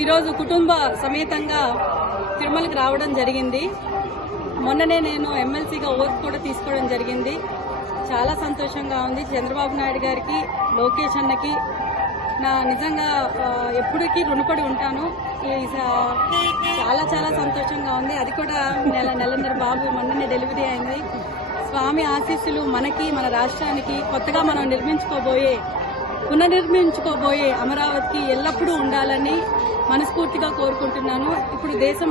ఈరోజు కుటుంబ సమేతంగా తిరుమలకి రావడం జరిగింది. మొన్ననే నేను ఎమ్మెల్సీగా ఓత్ కూడా తీసుకోవడం జరిగింది. చాలా సంతోషంగా ఉంది. చంద్రబాబు నాయుడు గారికి లోకేష్ అన్నకి నా నిజంగా ఎప్పటికీ రుణపడి ఉంటాను. చాలా చాలా సంతోషంగా ఉంది. అది కూడా నెల నెలన్నర బాబు మొన్ననే డెలివరీ అయింది. స్వామి ఆశీస్సులు మనకి మన రాష్ట్రానికి కొత్తగా మనం నిర్మించుకోబోయే పునర్నిర్మించుకోబోయే అమరావతికి ఎల్లప్పుడూ ఉండాలని మనస్ఫూర్తిగా కోరుకుంటున్నాను. ఇప్పుడు దేశం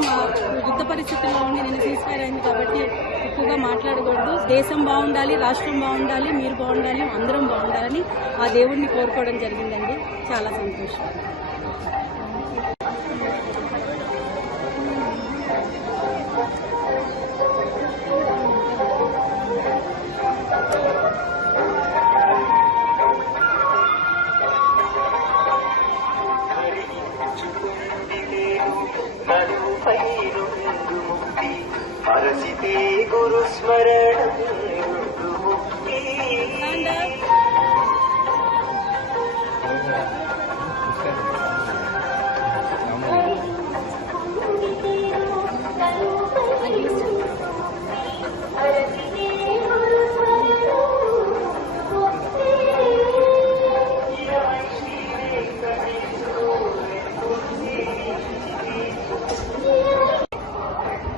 యుద్ధ పరిస్థితుల్లో ఉండి నేను సీస్ఫైర్ అయింది కాబట్టి ఎక్కువగా మాట్లాడకూడదు. దేశం బాగుండాలి రాష్ట్రం బాగుండాలి మీరు బాగుండాలి అందరం బాగుండాలని ఆ దేవుణ్ణి కోరుకోవడం జరిగిందండి. చాలా సంతోషం. गुरुस्मरणं गुरुमुक्ति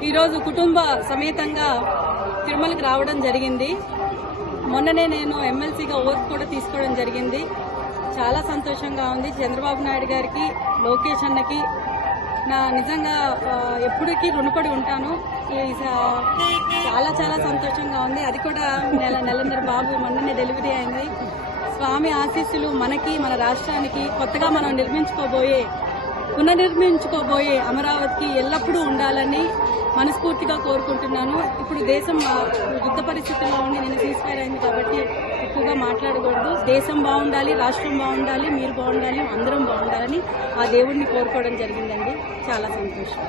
ఈరోజు కుటుంబ సమేతంగా తిరుమలకి రావడం జరిగింది. మొన్ననే నేను ఎమ్మెల్సీగా ఓత్ కూడా తీసుకోవడం జరిగింది. చాలా సంతోషంగా ఉంది. చంద్రబాబు నాయుడు గారికి లోకేష్ అన్నకి నా నిజంగా ఎప్పటికీ రుణపడి ఉంటాను. చాలా చాలా సంతోషంగా ఉంది. అది కూడా నెల నెలన్నర బాబు మొన్ననే డెలివరీ అయింది. స్వామి ఆశీస్సులు మనకి మన రాష్ట్రానికి కొత్తగా మనం నిర్మించుకోబోయే పునర్నిర్మించుకోబోయే అమరావతికి ఎల్లప్పుడూ ఉండాలని మనస్ఫూర్తిగా కోరుకుంటున్నాను. ఇప్పుడు దేశం యుద్ధ పరిస్థితుల్లో ఉండి నేను సీస్ఫైర్ అయింది కాబట్టి ఎక్కువగా మాట్లాడకూడదు. దేశం బాగుండాలి రాష్ట్రం బాగుండాలి మీరు బాగుండాలి అందరం బాగుండాలని ఆ దేవుడిని కోరుకోవడం జరిగిందండి. చాలా సంతోషం.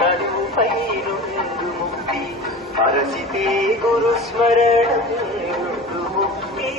నలుపై రెండు ముక్తి. అరసితే గురు స్మరణ రెండు ముక్తి.